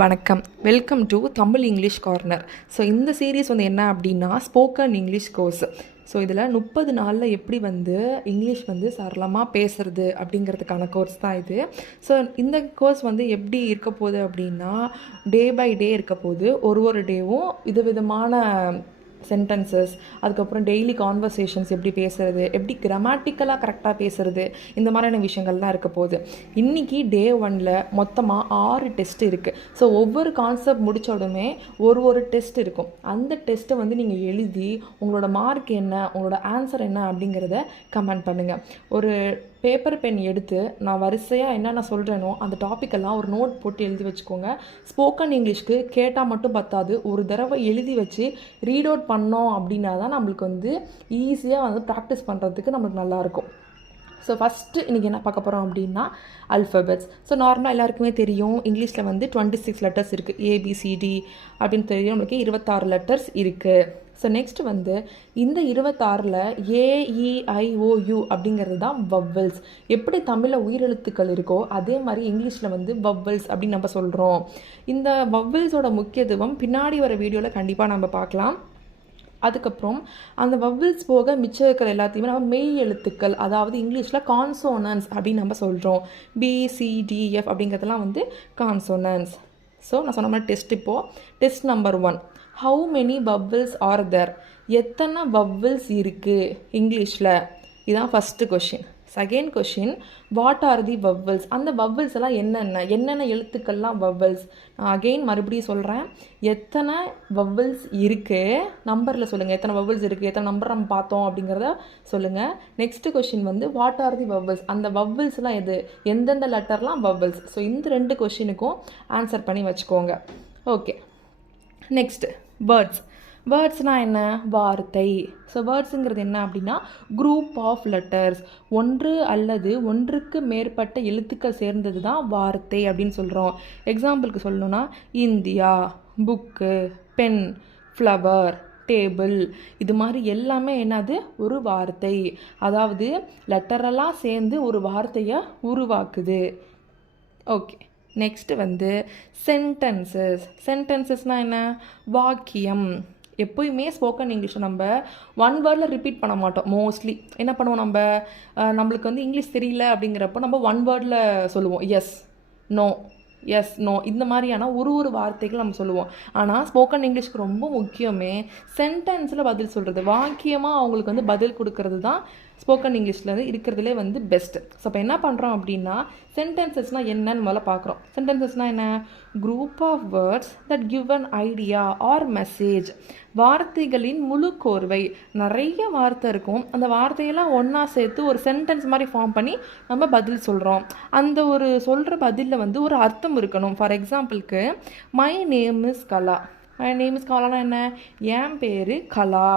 வணக்கம். Welcome to Tamil English corner. So இந்த series வந்து என்ன அப்படின்னா ஸ்போக்கன் இங்கிலீஷ் கோர்ஸ். ஸோ இதில் 30 நாளில் எப்படி வந்து இங்கிலீஷ் வந்து சரளமாக பேசுறது அப்படிங்கிறதுக்கான கோர்ஸ் தான் இது. ஸோ இந்த கோர்ஸ் வந்து எப்படி இருக்க போகுது அப்படின்னா டே பை டே இருக்க போகுது. ஒரு டேவும் விதவிதமான சென்டென்சஸ், அதுக்கப்புறம் டெய்லி கான்வர்சேஷன்ஸ், எப்படி பேசுகிறது, எப்படி கிராமட்டிக்கலாக கரெக்டாக பேசுகிறது, இந்த மாதிரியான விஷயங்கள்லாம் இருக்க போகுது. இன்றைக்கி டே 1ல் மொத்தமாக 6 டெஸ்ட் இருக்குது. ஸோ ஒவ்வொரு கான்செப்ட் முடித்த உடனே ஒரு டெஸ்ட் இருக்கும். அந்த டெஸ்ட்டை வந்து நீங்கள் எழுதி உங்களோட மார்க் என்ன, உங்களோட ஆன்சர் என்ன அப்படிங்கிறத கமெண்ட் பண்ணுங்கள். ஒரு பேப்பர் பென் எடுத்து நான் வரிசையாக என்னென்ன சொல்கிறேனோ அந்த டாப்பிக்கெல்லாம் ஒரு நோட் போட்டு எழுதி வச்சுக்கோங்க. ஸ்போக்கன் இங்கிலீஷ்க்கு கேட்டால் மட்டும் பத்தாது, ஒரு தடவை எழுதி வச்சு ரீட் அவுட் பண்ணோம் அப்படின்னா தான் நம்மளுக்கு வந்து ஈஸியாக வந்து ப்ராக்டிஸ் பண்ணுறதுக்கு நம்மளுக்கு நல்லாயிருக்கும். ஸோ ஃபஸ்ட்டு இன்றைக்கி என்ன பார்க்க போகிறோம் அப்படின்னா அல்ஃபபெட்ஸ். ஸோ நார்மலாக எல்லாருக்குமே தெரியும், இங்கிலீஷில் வந்து 26 லெட்டர்ஸ் இருக்குது. ஏபிசிடி அப்படின்னு தெரியும், நம்மளுக்கு 26 லெட்டர்ஸ் இருக்குது. ஸோ நெக்ஸ்ட் வந்து இந்த 26ல் AEIOU அப்படிங்கிறது தான் வவ்வல்ஸ். எப்படி தமிழில் உயிரெழுத்துக்கள் இருக்கோ அதே மாதிரி இங்கிலீஷில் வந்து வவ்வல்ஸ் அப்படின்னு நம்ம சொல்கிறோம். இந்த வவ்வல்ஸோட முக்கியத்துவம் பின்னாடி வர வீடியோவில் கண்டிப்பாக நம்ம பார்க்கலாம். அதுக்கப்புறம் அந்த வவ்வல்ஸ் போக மிச்சம் இருக்கிற எல்லாத்தையுமே நம்ம மெய் எழுத்துக்கள், அதாவது இங்கிலீஷில் கான்சோனன்ஸ் அப்படின்னு நம்ம சொல்கிறோம். BCDF அப்படிங்கிறதெல்லாம் வந்து கான்சோனன்ஸ். ஸோ நான் சொன்ன மாதிரி டெஸ்ட் இப்போது test number 1, how many vowels are there, எத்தனை வவ்வல்ஸ் இருக்குது இங்கிலீஷில், இதுதான் first question. Second question, what are the vowels, அந்த வவ்வல்ஸ் எல்லாம் என்னென்ன எழுத்துக்கள்லாம் வவ்வல்ஸ். நான் அகெயின் மறுபடியும் சொல்கிறேன், எத்தனை வவ்வல்ஸ் இருக்குது நம்பரில் சொல்லுங்கள், எத்தனை வவ்வல்ஸ் இருக்குது, எத்தனை நம்பர் நம்ம பார்த்தோம் அப்படிங்கிறத சொல்லுங்கள். நெக்ஸ்ட்டு கொஷின் வந்து வாட் ஆர் தி வவ்வல்ஸ், அந்த வவ்வல்ஸ்லாம் எந்தெந்த லெட்டர்லாம் வவ்வல்ஸ். ஸோ இந்த 2 கொஷினுக்கும் ஆன்சர் பண்ணி வச்சுக்கோங்க. Okay, next words. வேர்ட்ஸ்னால் என்ன? வார்த்தை. ஸோ வேர்ட்ஸுங்கிறது என்ன அப்படின்னா குரூப் ஆஃப் லெட்டர்ஸ், ஒன்று அல்லது ஒன்றுக்கு மேற்பட்ட எழுத்துக்கள் சேர்ந்தது தான் வார்த்தை அப்படின்னு சொல்கிறோம். எக்ஸாம்பிளுக்கு சொல்லணுன்னா India, book, pen, flower, table, இது மாதிரி எல்லாமே என்னது ஒரு வார்த்தை. அதாவது லெட்டரெல்லாம் சேர்ந்து ஒரு வார்த்தையை உருவாக்குது. ஓகே, நெக்ஸ்ட்டு வந்து சென்டென்சஸ். சென்டென்சஸ்னால் என்ன? வாக்கியம். எப்போயுமே ஸ்போக்கன் இங்கிலீஷை நம்ம 1 வேர்டில் ரிப்பீட் பண்ண மாட்டோம். மோஸ்ட்லி என்ன பண்ணுவோம், நம்மளுக்கு வந்து இங்கிலீஷ் தெரியல அப்படிங்கிறப்போ நம்ம 1 வேர்டில் சொல்லுவோம். எஸ், நோ, எஸ், நோ, இந்த மாதிரியான ஒரு வார்த்தைகள் நம்ம சொல்லுவோம். ஆனால் ஸ்போக்கன் இங்கிலீஷ்க்கு ரொம்ப முக்கியமே சென்டென்ஸில் பதில் சொல்கிறது, வாக்கியமாக அவங்களுக்கு வந்து பதில் கொடுக்கறது தான் ஸ்போக்கன் இங்கிலீஷில் இருக்கிறதுலே வந்து பெஸ்ட்டு. ஸோ இப்போ என்ன பண்ணுறோம் அப்படின்னா சென்டென்சஸ்னால் என்னன்னு முதல்ல பார்க்குறோம். சென்டென்சஸ்னால் என்ன? Group of words that give an idea or message. வார்த்தைகளின் முழு கோர்வை. நிறைய வார்த்தை இருக்கும், அந்த வார்த்தையெல்லாம் ஒன்றா சேர்த்து ஒரு சென்டென்ஸ் மாதிரி ஃபார்ம் பண்ணி நம்ம பதில் சொல்கிறோம். அந்த ஒரு சொல்கிற பதிலில் வந்து ஒரு அர்த்தம் இருக்கணும். ஃபார் எக்ஸாம்பிளுக்கு my name is Kala. My name is கலானா என்ன? என் பேர் கலா.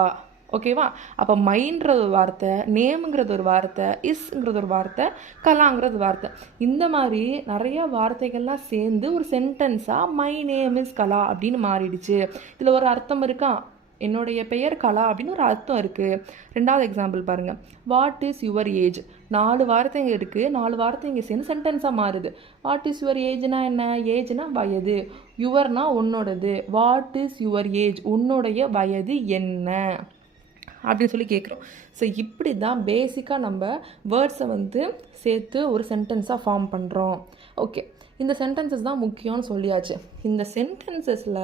ஓகேவா? அப்போ மைன்றது ஒரு வார்த்தை, நேமுங்கிறது ஒரு வார்த்தை, இஸ்ங்கிறது ஒரு வார்த்தை, கலாங்கிறது வார்த்தை. இந்த மாதிரி நிறைய வார்த்தைகள்லாம் சேர்ந்து ஒரு சென்டென்ஸாக மை நேம் இஸ் கலா அப்படின்னு மாறிடுச்சு. இதில் ஒரு அர்த்தம் இருக்கா? என்னுடைய பெயர் கலா அப்படின்னு ஒரு அர்த்தம் இருக்குது. 2வது எக்ஸாம்பிள் பாருங்கள், வாட் இஸ் யுவர் ஏஜ். 4 வார்த்தைங்க இருக்குது, 4 வார்த்தைங்க சேர்ந்து சென்டென்ஸாக மாறுது. வாட் இஸ் யுவர் ஏஜ்னா என்ன? ஏஜ்னா வயது, யுவர்னா உன்னோடது. வாட் இஸ் யுவர் ஏஜ், உன்னுடைய வயது என்ன அப்படின்னு சொல்லி கேட்குறோம். ஸோ இப்படி தான் பேசிக்காக நம்ம வேர்ட்ஸை வந்து சேர்த்து ஒரு சென்டென்ஸாக ஃபார்ம் பண்ணுறோம். ஓகே, இந்த சென்டென்சஸ் தான் முக்கியம்னு சொல்லியாச்சு. இந்த சென்டென்சஸில்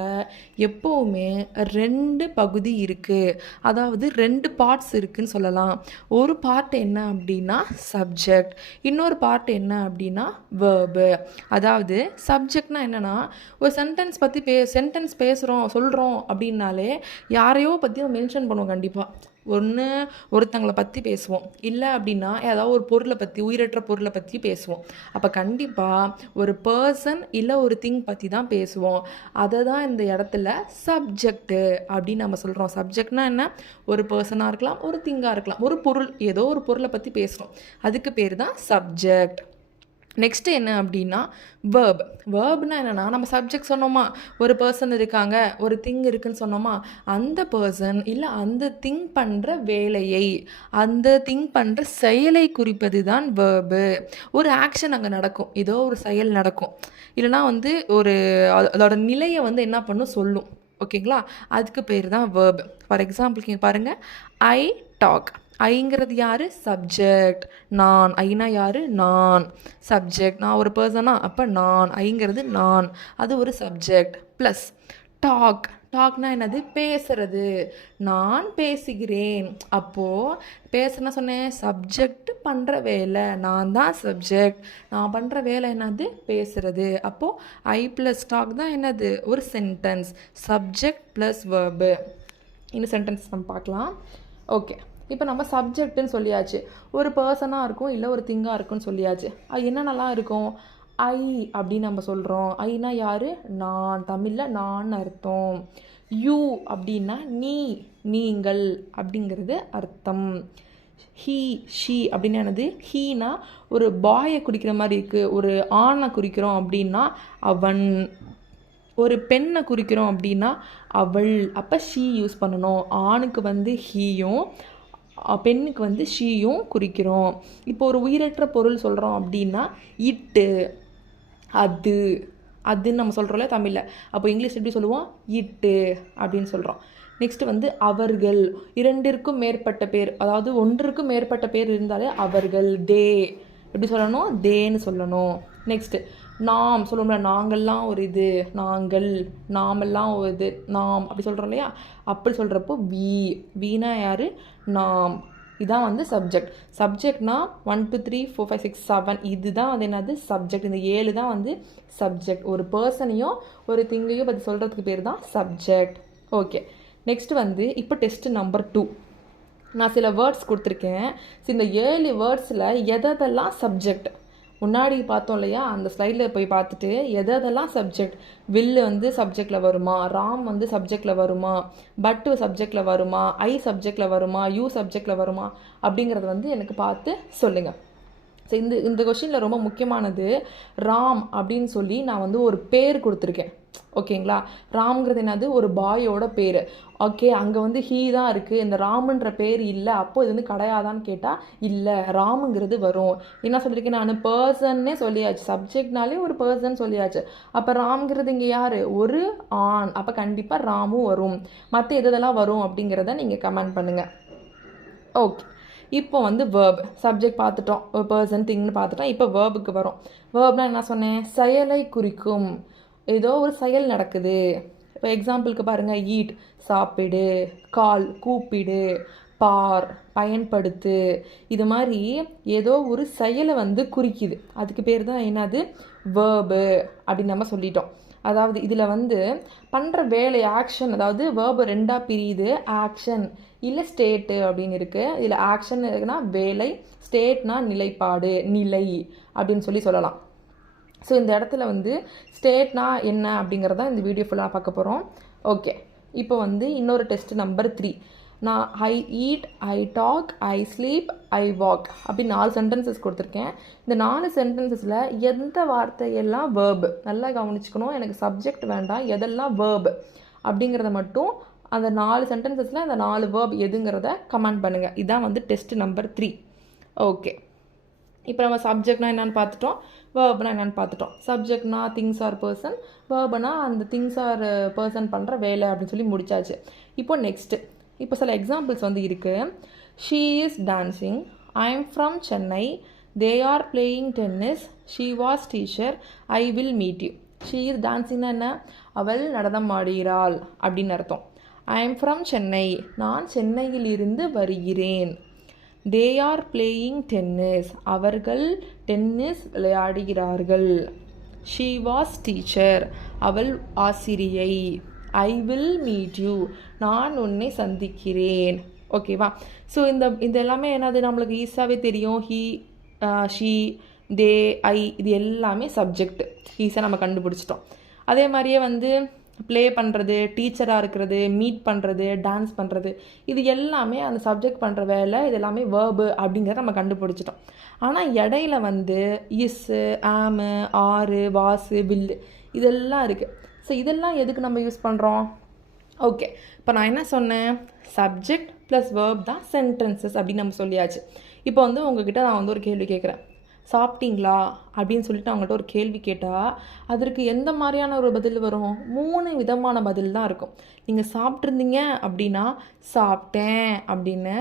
எப்போவுமே 2 பகுதி இருக்குது, அதாவது 2 பார்ட்ஸ் இருக்குதுன்னு சொல்லலாம். ஒரு பார்ட் என்ன அப்படின்னா சப்ஜெக்ட், இன்னொரு பார்ட் என்ன அப்படின்னா வேர்பு. அதாவது சப்ஜெக்ட்னா என்னென்னா ஒரு சென்டென்ஸ் பற்றி சென்டென்ஸ் பேசுகிறோம் சொல்கிறோம் அப்படின்னாலே யாரையோ பற்றி நம்ம மென்ஷன் பண்ணுவோம். கண்டிப்பாக ஒருத்தங்களை பற்றி பேசுவோம், இல்லை அப்படின்னா ஏதாவது ஒரு பொருளை பற்றி, உயிரற்ற பொருளை பற்றி பேசுவோம். அப்போ கண்டிப்பாக ஒரு பர்சன் இல்லை ஒரு திங் பற்றி தான் பேசுவோம். அதை தான் இந்த இடத்துல சப்ஜெக்டு அப்படின்னு நம்ம சொல்கிறோம். சப்ஜெக்ட்னா என்ன? ஒரு பர்சனாக இருக்கலாம், ஒரு திங்காக இருக்கலாம், ஒரு பொருள், ஏதோ ஒரு பொருளை பற்றி பேசுகிறோம், அதுக்கு பேர் தான் சப்ஜெக்ட். நெக்ஸ்ட்டு என்ன அப்படின்னா வேர்ப். வேர்ப்னா என்னென்னா, நம்ம சப்ஜெக்ட் சொன்னோமா, ஒரு பர்சன் இருக்காங்க, ஒரு திங் இருக்குன்னு சொன்னோமா, அந்த பர்சன் இல்லை அந்த திங் பண்ணுற வேலையை, அந்த திங் பண்ணுற செயலை குறிப்பது தான் வேர்பு. ஒரு ஆக்ஷன் அங்கே நடக்கும், ஏதோ ஒரு செயல் நடக்கும், இல்லைனா வந்து ஒரு அதோட நிலையை வந்து என்ன பண்ணும் சொல்லும். ஓகேங்களா, அதுக்கு பேர் தான் வேர்பு. ஃபார் எக்ஸாம்பிளுக்கு இங்கே பாருங்கள், ஐ டாக். ஐங்கிறது யார்? சப்ஜெக்ட். நான். ஐனா யார்? நான். சப்ஜெக்ட். நான் ஒரு பர்சனா, அப்போ நான். ஐங்கிறது நான், அது ஒரு சப்ஜெக்ட். Plus talk. டாக்னா என்னது? பேசுறது. நான் பேசுகிறேன். அப்போது பேசுனா சொன்னேன், சப்ஜெக்ட் பண்ணுற வேலை, நான் தான் சப்ஜெக்ட். நான் பண்ணுற வேலை என்னது? பேசுறது. அப்போது ஐ ப்ளஸ் டாக் தான் என்னது? ஒரு சென்டென்ஸ். Subject plus verb. இன்னும் சென்டென்ஸ் நம்ம பார்க்கலாம். ஓகே, இப்போ நம்ம சப்ஜெக்ட்டுன்னு சொல்லியாச்சு, ஒரு பர்சனாக இருக்கும் இல்லை ஒரு திங்காக இருக்குன்னு சொல்லியாச்சு. அது என்னென்னலாம் இருக்கும்? ஐ அப்படின்னு நம்ம சொல்கிறோம். ஐனா யார்? நான். தமிழில் நான் அர்த்தம். யூ அப்படின்னா நீ, நீங்கள் அப்படிங்கிறது அர்த்தம். ஹீ, ஷீ அப்படின்னு என்னது? ஹீனா ஒரு பாயை குறிக்கிற மாதிரி இருக்குது, ஒரு ஆணை குறிக்கிறோம் அப்படின்னா அவன், ஒரு பெண்ணை குறிக்கிறோம் அப்படின்னா அவள், அப்போ ஷீ யூஸ் பண்ணணும். ஆணுக்கு வந்து ஹீயும், பெண்ணுக்கு வந்து ஷீயும் குறிக்கிறோம். இப்போ ஒரு உயிரற்ற பொருள் சொல்கிறோம் அப்படின்னா இட்டு, அது, அதுன்னு நம்ம சொல்கிறோம்ல தமிழில். அப்போ இங்கிலீஷ் எப்படி சொல்லுவோம்? இட்டு அப்படின்னு சொல்கிறோம். நெக்ஸ்ட்டு வந்து அவர்கள். இரண்டிற்கும் மேற்பட்ட பேர், அதாவது ஒன்றுக்கும் மேற்பட்ட பேர் இருந்தாலே அவர்கள். டே எப்படி சொல்லணும்? தேன்னு சொல்லணும். நெக்ஸ்ட்டு நாம் சொல்லுவோம்ல, நாங்கள்லாம் ஒரு இது, நாங்கள், நாமெல்லாம் ஒரு இது, நாம் அப்படி சொல்கிறோம் இல்லையா, அப்படி சொல்கிறப்போ வீணா யார்? நாம். இதுதான் வந்து சப்ஜெக்ட். சப்ஜெக்ட்னா 1 2 3 4 5 6 7 இதுதான் வந்து என்னது? சப்ஜெக்ட். இந்த 7 தான் வந்து சப்ஜெக்ட். ஒரு பர்சனையும் ஒரு திங்கையும் பற்றி சொல்கிறதுக்கு பேர் தான் சப்ஜெக்ட். ஓகே, நெக்ஸ்ட் வந்து இப்போ டெஸ்ட் நம்பர் 2. நான் சில வேர்ட்ஸ் கொடுத்துருக்கேன். இந்த 7 வேர்ட்ஸில் எதெல்லாம் சப்ஜெக்ட் முன்னாடி பார்த்தோம் இல்லையா, அந்த ஸ்லைடில் போய் பார்த்துட்டு எதெல்லாம் சப்ஜெக்ட், வில்லு வந்து சப்ஜெக்டில் வருமா, ராம் வந்து சப்ஜெக்டில் வருமா, பட்டு சப்ஜெக்டில் வருமா, ஐ சப்ஜெக்டில் வருமா, யூ சப்ஜெக்டில் வருமா அப்படிங்கிறத வந்து எனக்கு பார்த்து சொல்லுங்கள். ஸோ இந்த கொஷினில் ரொம்ப முக்கியமானது ராம் அப்படின்னு சொல்லி நான் வந்து ஒரு பேர் கொடுத்துருக்கேன். ஓகேங்களா, ராம்ங்கிறது என்னது? ஒரு பாயோட பேர். ஓகே, அங்கே வந்து ஹீ தான் இருக்குது, இந்த ராமுன்ற பேர் இல்லை, அப்போது இது வந்து கிடையாதான்னு கேட்டால் இல்லை, ராமுங்கிறது வரும். என்ன சொல்லியிருக்கேன் நான்? பர்சன்னே சொல்லியாச்சு, சப்ஜெக்ட்னாலே ஒரு பர்சன் சொல்லியாச்சு. அப்போ ராம்ங்கிறது இங்கே யார்? ஒரு ஆண். அப்போ கண்டிப்பாக ராமும் வரும். மற்ற எதெல்லாம் வரும் அப்படிங்கிறத நீங்கள் கமெண்ட் பண்ணுங்கள். ஓகே, இப்போ வந்து வேர்ப். சப்ஜெக்ட் பார்த்துட்டோம், ஒரு பர்சன் திங்னு பார்த்துட்டோம். இப்போ வேர்புக்கு வரும். வேர்ப்னா என்ன சொன்னேன்? செயலை குறிக்கும். ஏதோ ஒரு செயல் நடக்குது. இப்போ எக்ஸாம்பிளுக்கு பாருங்கள், ஈட் சாப்பிடு, கால் கூப்பிடு, பார் பயன்படுத்து, இது மாதிரி ஏதோ ஒரு செயலை வந்து குறிக்குது. அதுக்கு பேர் தான் என்னது? வேர்பு அப்படின்னு நம்ம சொல்லிட்டோம். அதாவது இதில் வந்து பண்ணுற வேலை ஆக்ஷன், அதாவது வேர்பு ரெண்டாக பிரியுது. ஆக்ஷன் இல்லை ஸ்டேட்டு அப்படின்னு இருக்குது. இதில் ஆக்ஷன் இருக்குன்னா வேலை, ஸ்டேட்னா நிலைப்பாடு, நிலை அப்படின்னு சொல்லலாம். ஸோ இந்த இடத்துல வந்து ஸ்டேட்னா என்ன அப்படிங்கிறத இந்த வீடியோ ஃபுல்லாக பார்க்க போகிறோம். ஓகே, இப்போ வந்து இன்னொரு டெஸ்ட் நம்பர் 3. நான் I eat, I talk, I sleep, I walk அப்படி 4 சென்டென்சஸ் கொடுத்துருக்கேன். இந்த 4 சென்டென்சஸில் எந்த வார்த்தையெல்லாம் வேர்பு, நல்லா கவனிச்சுக்கணும், எனக்கு சப்ஜெக்ட் வேண்டாம், எதெல்லாம் வேர்பு அப்படிங்கிறத மட்டும் அந்த 4 சென்டென்சஸில் அந்த 4 வேர்ப் எதுங்கிறத கமெண்ட் பண்ணுங்கள். இதுதான் வந்து டெஸ்ட் நம்பர் 3. ஓகே, இப்போ நம்ம சப்ஜெக்ட்னா என்னென்னு பார்த்துட்டோம், வேர்ப்னா என்னென்னு பார்த்துட்டோம். சப்ஜெக்ட்னா திங்ஸ் ஆர் பர்சன், வேர்ப்னா அந்த திங்ஸ் ஆர் பர்சன் பண்ணுற வேலை அப்படின்னு சொல்லி முடிச்சாச்சு. இப்போ நெக்ஸ்ட்டு, இப்போ சில எக்ஸாம்பிள்ஸ் வந்து இருக்குது. She is dancing, I am from Chennai, they are playing tennis, she was teacher, I will meet you. ஷீ இஸ் டான்ஸிங்னா என்ன? அவள் நடனம் ஆடுகிறாள் அப்படின்னு அர்த்தம். ஐ எம் ஃப்ரம் சென்னை, நான் சென்னையில் இருந்து வருகிறேன். தே ஆர் பிளேயிங் டென்னிஸ், அவர்கள் டென்னிஸ் விளையாடுகிறார்கள். ஷீ வாஸ் டீச்சர், அவள் ஆசிரியை. ஐ வில் மீட் யூ, நான் உன்னை சந்திக்கிறேன். ஓகேவா? ஸோ இந்த எல்லாமே என்னது நம்மளுக்கு ஈஸியாகவே தெரியும். ஹீ, ஷீ, தே, ஐ இது எல்லாமே சப்ஜெக்ட். ஈஸியாக நம்ம கண்டுபிடிச்சிட்டோம். அதே மாதிரியே வந்து ப்ளே பண்ணுறது, டீச்சராக இருக்கிறது, மீட் பண்ணுறது, டான்ஸ் பண்ணுறது, இது எல்லாமே அந்த சப்ஜெக்ட் பண்ணுற வேலை, இது எல்லாமே வேர்பு அப்படிங்கிறத நம்ம கண்டுபிடிச்சிட்டோம். ஆனால் இடையில வந்து இஸ்ஸு, ஆமு, ஆறு, வாசு, வில்லு இதெல்லாம் இருக்குது. ஸோ இதெல்லாம் எதுக்கு நம்ம யூஸ் பண்ணுறோம்? ஓகே, இப்போ நான் என்ன சொன்னேன்? சப்ஜெக்ட் ப்ளஸ் வேர்ப் தான் சென்டென்சஸ் அப்படின்னு நம்ம சொல்லியாச்சு. இப்போ வந்து உங்ககிட்ட நான் வந்து ஒரு கேள்வி கேட்குறேன். சாப்பிட்டீங்களா அப்படின்னு சொல்லிட்டு அவங்கள்ட்ட ஒரு கேள்வி கேட்டால் அதற்கு எந்த மாதிரியான ஒரு பதில் வரும்? 3 விதமான பதில் தான் இருக்கும். நீங்கள் சாப்பிட்ருந்தீங்க அப்படின்னா சாப்பிட்டேன் அப்படின்னு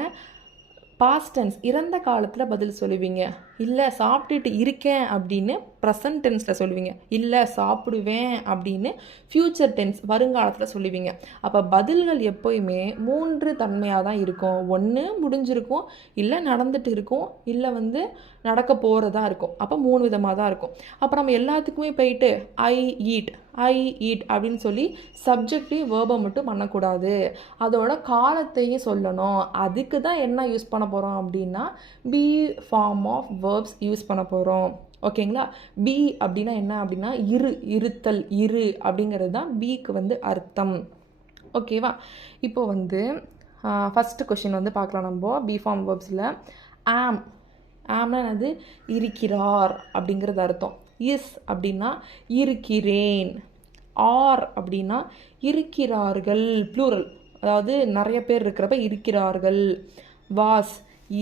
பாஸ்ட் டென்ஸ் இறந்த காலத்தில் பதில் சொல்லுவீங்க. இல்லை சாப்பிட்டுட்டு இருக்கேன் அப்படின்னு ப்ரெசன்ட் டென்ஸில் சொல்லுவீங்க. இல்லை சாப்பிடுவேன் அப்படின்னு ஃப்யூச்சர் டென்ஸ் வருங்காலத்தில் சொல்லுவீங்க. அப்போ பதில்கள் எப்போயுமே 3 தன்மையாக தான் இருக்கும். ஒன்று முடிஞ்சிருக்கும், இல்லை நடந்துட்டு இருக்கும், இல்லை வந்து நடக்க போகிறதா இருக்கும். அப்போ 3 விதமாக தான் இருக்கும். அப்போ நம்ம எல்லாத்துக்குமே போயிட்டு ஐ ஈட் அப்படின்னு சொல்லி சப்ஜெக்டையும் வேர்பை மட்டும் பண்ணக்கூடாது, அதோட காலத்தையும் சொல்லணும். அதுக்கு தான் என்ன யூஸ் பண்ண போகிறோம் அப்படின்னா be form of verbs use பண்ண போகிறோம். ஓகேங்களா? பி அப்படின்னா என்ன அப்படின்னா இருத்தல், அப்படிங்கிறது தான் பிக்கு வந்து அர்த்தம். ஓகேவா? இப்போ வந்து ஃபஸ்ட்டு கொஷின் வந்து பார்க்கலாம் நம்ம பி ஃபார்ம் வேர்ப்ஸில். ஆம்னா என்னது? இருக்கிறார் அப்படிங்கிறது அர்த்தம். இஸ் அப்படின்னா இருக்கிறேன். ஆர் அப்படின்னா இருக்கிறார்கள், ப்ளூரல், அதாவது நிறைய பேர் இருக்கிறப்ப இருக்கிறார்கள். வாஸ்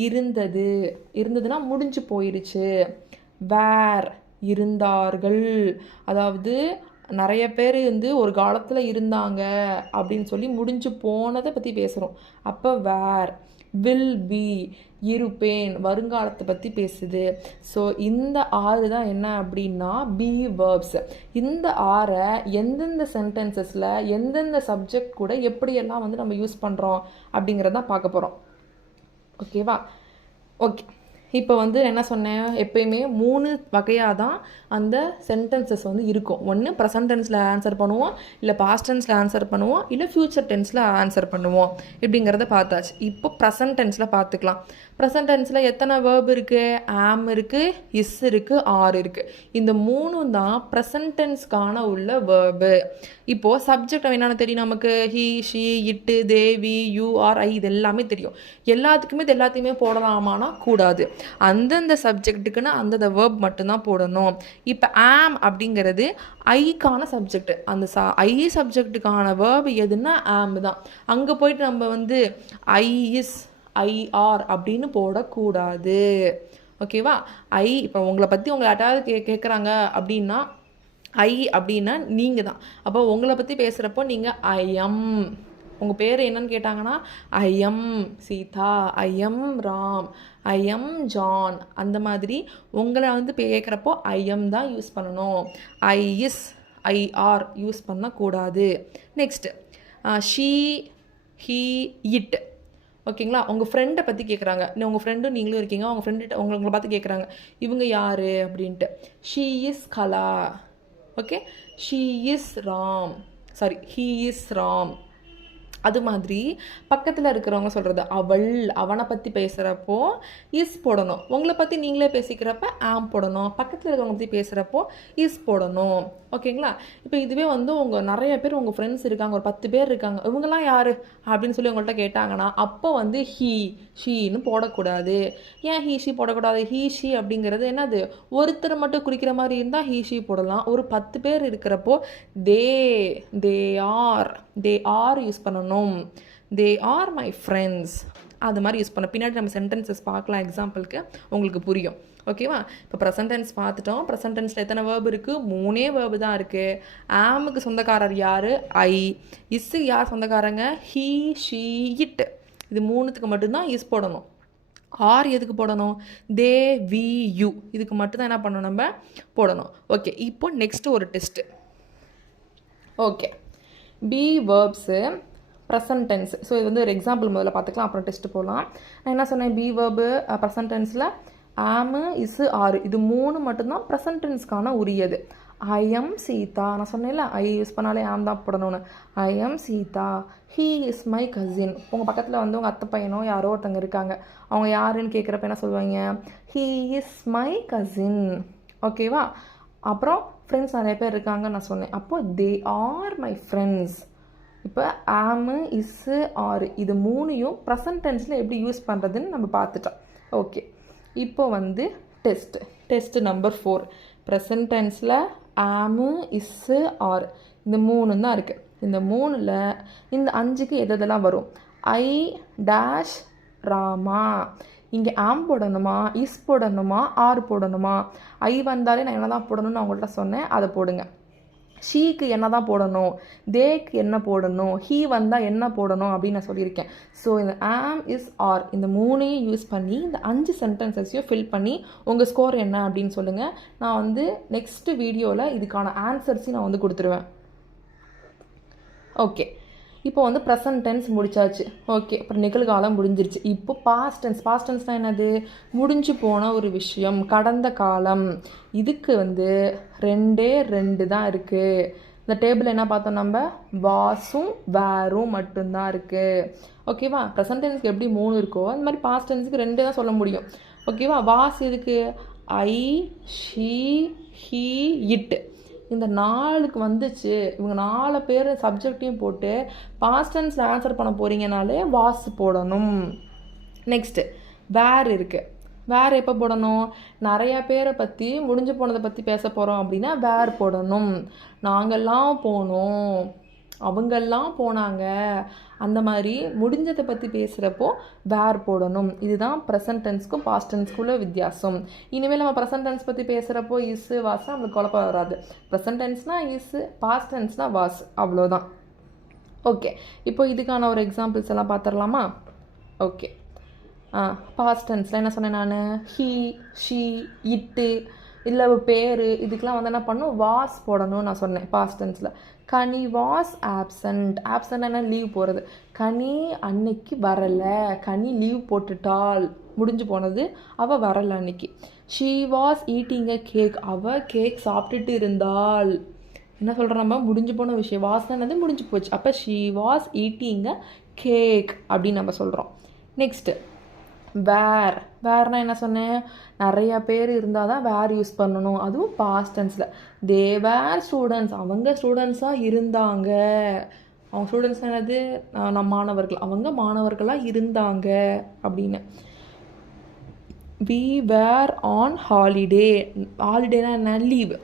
இருந்ததுன்னா முடிஞ்சு போயிடுச்சு. வேர் இருந்தார்கள், அதாவது நிறைய பேர் வந்து ஒரு காலத்தில் இருந்தாங்க அப்படின்னு சொல்லி முடிஞ்சு போனதை பற்றி பேசுகிறோம். அப்போ வேர். வில் பி இருப்பேன், வருங்காலத்தை பற்றி பேசுது. ஸோ இந்த 6 தான் என்ன அப்படின்னா பி வேர்ப்ஸ். இந்த 6 எந்தெந்த சென்டென்சஸில் எந்தெந்த சப்ஜெக்ட் கூட எப்படியெல்லாம் வந்து நம்ம யூஸ் பண்ணுறோம் அப்படிங்கிறதான் பார்க்க போகிறோம். ஓகேவா? ஓகே, இப்போ வந்து என்ன சொன்னேன்? எப்பயுமே 3 வகையாக தான் அந்த சென்டென்சஸ் வந்து இருக்கும். ஒன்று ப்ரெசன்ட் டென்ஸில் ஆன்சர் பண்ணுவோம், இல்லை பாஸ்ட் டென்ஸில் ஆன்சர் பண்ணுவோம், இல்லை ஃப்யூச்சர் டென்ஸில் ஆன்சர் பண்ணுவோம். இப்படிங்கிறத பார்த்தாச்சு. இப்போ ப்ரெசன்ட் டென்ஸில் பார்த்துக்கலாம். ப்ரெசன்ட் டென்ஸில் எத்தனை வேர்ப் இருக்குது? ஆம் இருக்குது, இஸ் இருக்குது, ஆர் இருக்குது. இந்த 3 தான் ப்ரெசன்ட் டென்ஸ்க்கான உள்ள வேர்பு. இப்போது சப்ஜெக்ட் என்னென்னு தெரியும் நமக்கு? ஹி, ஷி, இட்டு, தே, வி, யூ, ஆர், ஐ, இது எல்லாமே தெரியும். எல்லாத்துக்குமே இது எல்லாத்தையுமே போடலாமானா கூடாது. அந்தந்த சப்ஜெக்ட்டுக்குன்னு அந்தந்த வேர்ப் மட்டும்தான் போடணும். இப்போ ஆம் அப்படிங்கிறது ஐக்கான சப்ஜெக்ட். அந்த ஐ சப்ஜெக்ட்டுக்கான வேர்ப் எதுன்னா ஆம் தான். அங்கே போயிட்டு நம்ம வந்து ஐ இஸ், ஐ ஆர் அப்படின்னு போடக்கூடாது. ஓகேவா? இப்போ உங்களை பற்றி உங்களை யாராவது கேட்குறாங்க அப்படின்னா ஐ அப்படின்னா நீங்கள் தான். அப்போ உங்களை பற்றி பேசுகிறப்போ நீங்கள் ஐ எம், உங்கள் பேர் என்னன்னு கேட்டாங்கன்னா I am Sita, I am Ram, I am John. அந்த மாதிரி உங்களை வந்து கேட்குறப்போ ஐ எம் தான் யூஸ் பண்ணணும். ஐ இஸ், ஐ ஆர் யூஸ் பண்ணக்கூடாது. Next she, he, it. ஓகேங்களா? உங்கள் ஃப்ரெண்டை பற்றி கேட்குறாங்க. உங்கள் ஃப்ரெண்டும் நீங்களும் இருக்கீங்க. உங்கள் ஃப்ரெண்டு உங்களை பார்த்து கேட்குறாங்க இவங்க யார் அப்படின்ட்டு. She is Kala. Okay, she is Ram, sorry he is Ram. அது மாதிரி பக்கத்தில் இருக்கிறவங்க சொல்கிறது அவள், அவனை பற்றி பேசுகிறப்போ இஸ் போடணும். உங்களை பற்றி நீங்களே பேசிக்கிறப்ப ஆம் போடணும். பக்கத்தில் இருக்கிறவங்க பற்றி பேசுகிறப்போ இஸ் போடணும். ஓகேங்களா? இப்போ இதுவே வந்து உங்கள் நிறைய பேர் உங்கள் ஃப்ரெண்ட்ஸ் இருக்காங்க, ஒரு 10 பேர் இருக்காங்க, இவங்கெல்லாம் யார் அப்படின்னு சொல்லி உங்கள்கிட்ட கேட்டாங்கன்னா அப்போ வந்து ஹீ, ஷீன்னு போடக்கூடாது. ஏன் ஹீ, ஷீ போடக்கூடாது? ஹீ, ஷீ அப்படிங்கிறது என்னது? ஒருத்தர் மட்டும் குறிக்கிற மாதிரி இருந்தால் ஹீ, ஷீ போடலாம். ஒரு 10 பேர் இருக்கிறப்போ தே ஆர் யூஸ் பண்ணணும். தே ஆர் மை ஃப்ரெண்ட்ஸ், அது மாதிரி யூஸ் பண்ண. பின்னாடி நம்ம சென்டென்சஸ் பார்க்கலாம், எக்ஸாம்பிளுக்கு உங்களுக்கு புரியும். ஓகேவா? இப்போ ப்ரெசன்ட் டென்ஸ் பார்த்துட்டோம். ப்ரெசன்ட் டென்ஸில் எத்தனை வேர்பு இருக்குது? 3 வேர்பு தான் இருக்குது. ஆமுக்கு சொந்தக்காரர் யார்? ஐ. இஸ்ஸுக்கு யார் சொந்தக்காரங்க? He, she, it. இது 3த்துக்கு மட்டும்தான் இஸ் போடணும். ஆர் எதுக்கு போடணும்? தே, வி, யூ. இதுக்கு மட்டும்தான் என்ன பண்ணணும்? நம்ம போடணும். ஓகே, இப்போ நெக்ஸ்ட்டு ஒரு test. Okay, be verbs present tense. So இது வந்து ஒரு எக்ஸாம்பிள் முதல்ல பார்த்துக்கலாம், அப்புறம் டெஸ்ட்டு போகலாம். நான் என்ன சொன்னேன்? பி வேர்பு ப்ரெசன்ட் டென்ஸில் ஆமு, இஸ்ஸு, ஆறு, இது 3 மட்டும்தான் ப்ரெசன்ட் டென்ஸ்க்கான உரியது. ஐ எம் சீதா, நான் சொன்னேன்ல ஐ யூஸ் பண்ணாலே ஆம் தான் போடணும்னு. I am Sita, he is my cousin. உங்கள் பக்கத்தில் வந்து உங்கள் அத்தை பையனோ யாரோ ஒருத்தங்க இருக்காங்க, அவங்க யாருன்னு கேட்குறப்ப என்ன சொல்லுவாங்க? He is my cousin. ஓகேவா? அப்புறம் ஃப்ரெண்ட்ஸ் நிறைய பேர் இருக்காங்கன்னு நான் சொன்னேன். அப்போது தே ஆர் மை ஃப்ரெண்ட்ஸ். இப்போ ஆமு, இஸ்ஸு, ஆர் இது மூணையும் ப்ரெசன்ட் டென்ஸில் எப்படி யூஸ் பண்ணுறதுன்னு நம்ம பார்த்துட்டோம். ஓகே, இப்போ வந்து டெஸ்ட் நம்பர் 4. ப்ரெசன்ட் டென்ஸில் ஆமு, இஸ்ஸு, ஆர் இந்த 3 தான் இருக்குது. இந்த 3ல் இந்த 5க்கு எதெல்லாம் வரும்? I dash Rama. இங்கே ஆம் போடணுமா, இஸ் போடணுமா, ஆர் போடணுமா? ஐ வந்தாலே நான் என்ன தான் போடணும்னு அவங்கள்ட்ட சொன்னேன், அதை போடுங்க. ஷீக்கு என்ன தான் போடணும், தேக்கு என்ன போடணும், ஹீ வந்தால் என்ன போடணும் அப்படின்னு நான் சொல்லியிருக்கேன். ஸோ இந்த ஆம், இஸ், ஆர் இந்த 3ஐயும் யூஸ் பண்ணி இந்த 5 சென்டென்சஸையும் ஃபில் பண்ணி உங்கள் ஸ்கோர் என்ன அப்படின்னு சொல்லுங்கள். நான் வந்து நெக்ஸ்ட் வீடியோவில் இதுக்கான ஆன்சர்ஸையும் நான் வந்து கொடுத்துருவேன். ஓகே, இப்போ வந்து ப்ரெசன்ட் டென்ஸ் முடிச்சாச்சு. ஓகே, அப்புறம் நிகழ்காலம் முடிஞ்சிருச்சு. இப்போ பாஸ்ட் டென்ஸ்னால் என்னது? முடிஞ்சு போன ஒரு விஷயம், கடந்த காலம். இதுக்கு வந்து 2 தான் இருக்குது. இந்த டேபிள் என்ன பார்த்தோம் நம்ம? வாஸும் வேரும் மட்டும்தான் இருக்குது. ஓகேவா? ப்ரெசன்ட் டென்ஸ்க்கு எப்படி 3 இருக்கோ அந்த மாதிரி பாஸ்ட் டென்ஸுக்கு 2 தான் சொல்ல முடியும். ஓகேவா? வாஸ் எதுக்கு? ஐ, ஷீ, ஹீ, இட் இந்த 4க்கு வந்துச்சு. இவங்க 4 பேர் சப்ஜெக்டையும் போட்டு பாஸ்ட் டென்ஸில் ஆன்சர் பண்ண போகிறீங்கனாலே வாஸ் போடணும். நெக்ஸ்ட்டு வேர் இருக்குது. வேர் எப்போ போடணும்? நிறையா பேரை பற்றி முடிஞ்சு போனதை பற்றி பேச போகிறோம் அப்படின்னா வேர் போடணும். நாங்கள்லாம் போனோம், அவங்கெல்லாம் போனாங்க, அந்த மாதிரி முடிஞ்சதை பற்றி பேசுகிறப்போ வேர் போடணும். இதுதான் ப்ரெசன்ட் டென்ஸ்க்கும் பாஸ்ட் டென்ஸ்க்குள்ள வித்தியாசம். இனிமேல் நம்ம ப்ரெசன்ட் டென்ஸ் பற்றி பேசுகிறப்போ இஸ்ஸு, வாஸ் நம்மளுக்கு குழப்பம் வராது. ப்ரெசன்ட் டென்ஸ்னால் இஸ்ஸு, பாஸ்ட் டென்ஸ்னால் வாஸ், அவ்வளோதான். ஓகே, இப்போ இதுக்கான ஒரு எக்ஸாம்பிள்ஸ் எல்லாம் பார்த்துடலாமா? ஓகே, பாஸ்ட் டென்ஸில் என்ன சொன்னேன் நான்? ஹீ, ஷீ, இட்டு இல்லை பேர் இதுக்கெலாம் வந்து என்ன பண்ணும்? வாஸ் போடணும்னு நான் சொன்னேன் past டென்ஸில். Ghani was absent. Absent என்ன? லீவ் போகிறது. கனி அன்னைக்கு வரலை, கனி லீவ் போட்டுட்டாள், முடிஞ்சு போனது, அவள் வரலை அன்னைக்கு. She was eating a cake. அவள் கேக் சாப்பிட்டுட்டு இருந்தாள். என்ன சொல்கிறோம் நம்ம? முடிஞ்சு போன விஷயம். வாஸ் என்னது? முடிஞ்சு போச்சு. அப்போ she was eating a cake அப்படின்னு நம்ம சொல்கிறோம். நெக்ஸ்ட்டு வேர்னால் என்ன சொன்னேன்? நிறையா பேர் இருந்தால் தான் வேர் யூஸ் பண்ணணும். அதுவும் பாஸ்ட் டென்ஸில். தே வேர் ஸ்டூடெண்ட்ஸ். அவங்க ஸ்டூடெண்ட்ஸாக இருந்தாங்க. அவங்க ஸ்டூடெண்ட்ஸ் என்னது? மாணவர்கள். அவங்க மாணவர்களாக இருந்தாங்க அப்படின்னு. We were on holiday. ஹாலிடேனா என்ன? லீவ்.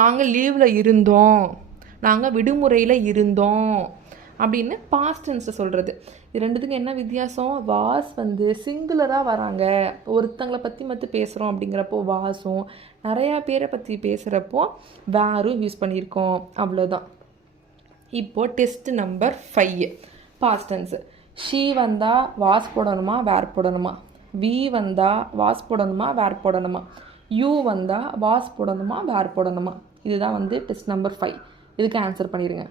நாங்கள் லீவில் இருந்தோம், நாங்கள் விடுமுறையில் இருந்தோம் அப்படின்னு பாஸ்ட் டென்ஸில் சொல்கிறது. இது ரெண்டுத்துக்கும் என்ன வித்தியாசம்? வாஸ் வந்து சிங்குலராக வராங்க, ஒருத்தங்களை பற்றி பேசுகிறோம் அப்படிங்கிறப்போ வாஸும், நிறையா பேரை பற்றி பேசுகிறப்போ வேரும் யூஸ் பண்ணியிருக்கோம், அவ்வளோதான். இப்போது test number 5 past tense. She வந்தால் வாஸ் போடணுமா, வேர் போடணுமா? வி வந்தால் வாஸ் போடணுமா, வேர் போடணுமா? யூ வந்தால் வாஸ் போடணுமா, வேர் போடணுமா? இதுதான் வந்து டெஸ்ட் நம்பர் 5. இதுக்கு ஆன்சர் பண்ணிடுங்க.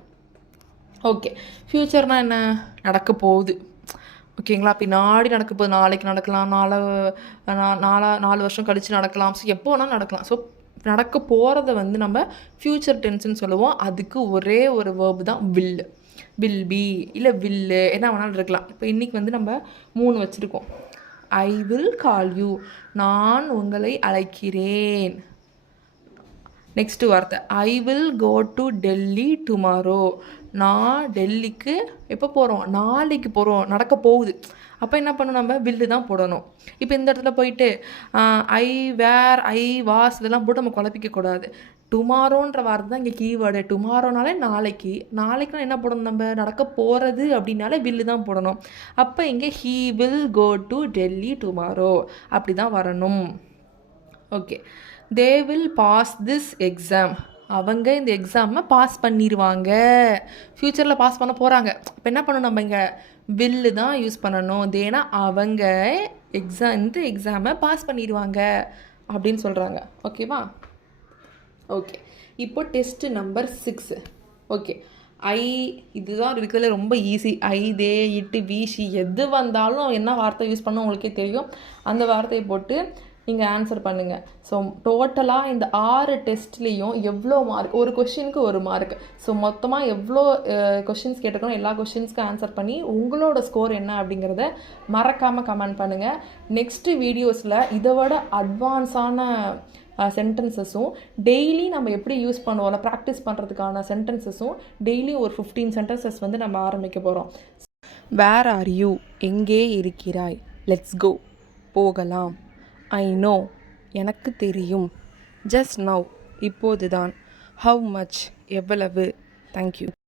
ஓகே, ஃப்யூச்சர்னால் என்ன? நடக்க போகுது. ஓகேங்களா? பின்னாடி நடக்க போகுது. நாளைக்கு நடக்கலாம், 4 வருஷம் கழித்து நடக்கலாம். ஸோ எப்போ வேணாலும் நடக்கலாம். ஸோ நடக்க போகிறத வந்து நம்ம ஃப்யூச்சர் டென்ஸ்ன்னு சொல்லுவோம். அதுக்கு ஒரே ஒரு வேர்பு தான் வில் பி இல்லை வில்லு, என்ன வேணாலும் இருக்கலாம். இப்போ இன்றைக்கி வந்து நம்ம 3 வச்சுருக்கோம். I will call you. நான் உங்களை அழைக்கிறேன். நெக்ஸ்ட்டு வார்த்தை I will go to Delhi tomorrow. நான் டெல்லிக்கு எப்போ போகிறோம்? நாளைக்கு போகிறோம், நடக்க போகுது. அப்போ என்ன பண்ணணும்? நம்ம வில்லு தான் போடணும். இப்போ இந்த இடத்துல போயிட்டு ஐ, வேர், ஐ, வாஸ் இதெல்லாம் போட்டு நம்ம குழப்பிக்கக்கூடாது. டுமாரோன்ற வார்த்தை தான் இங்கே கீவேர்டு. டுமாரோனாலே நாளைக்கு, நாளைக்குனா என்ன போடணும்? நம்ம நடக்க போகிறது அப்படின்னாலே வில்லு தான் போடணும். அப்போ இங்கே he will go to Delhi tomorrow அப்படி தான் வரணும். Okay, they will pass this exam. அவங்க இந்த எக்ஸாமை பாஸ் பண்ணிடுவாங்க. ஃப்யூச்சரில் பாஸ் பண்ண போகிறாங்க. இப்போ என்ன பண்ணணும்? நம்ம இங்கே வில்லு தான் யூஸ் பண்ணணும். தேனா அவங்க இந்த எக்ஸாமை பாஸ் பண்ணிடுவாங்க அப்படின்னு சொல்கிறாங்க. ஓகேவா? ஓகே, இப்போ டெஸ்ட்டு நம்பர் 6. ஓகே, ஐ இதுதான் இருக்கிறதுல ரொம்ப ஈஸி. ஐ, தே, இட்டு, வி, ஷி எது வந்தாலும் என்ன வார்த்தை யூஸ் பண்ண உங்களுக்கே தெரியும். அந்த வார்த்தையை போட்டு நீங்கள் ஆன்சர் பண்ணுங்கள். ஸோ டோட்டலாக இந்த 6 டெஸ்ட்லேயும் எவ்வளோ மார்க், ஒரு கொஷினுக்கு 1 மார்க், ஸோ மொத்தமாக எவ்வளோ கொஷின்ஸ் கேட்டிருக்கணும், எல்லா கொஷின்ஸ்க்கு ஆன்சர் பண்ணி உங்களோட ஸ்கோர் என்ன அப்படிங்கிறத மறக்காமல் கமெண்ட் பண்ணுங்கள். நெக்ஸ்ட்டு வீடியோஸில் இதை விட அட்வான்ஸான சென்டென்சஸும் டெய்லி நம்ம எப்படி யூஸ் பண்ணுவோம்ல ப்ராக்டிஸ் பண்ணுறதுக்கான சென்டென்சஸும் டெய்லி ஒரு 15 சென்டென்சஸ் வந்து நம்ம ஆரம்பிக்க போகிறோம். வேர் ஆர் யூ, எங்கே இருக்கிறாய், லெட்ஸ் கோ, போகலாம், ஐ நோ, எனக்கு தெரியும், ஜஸ்ட் நவ், இப்போதுதான், ஹவ் மச், எவ்வளவு, தேங்க்யூ.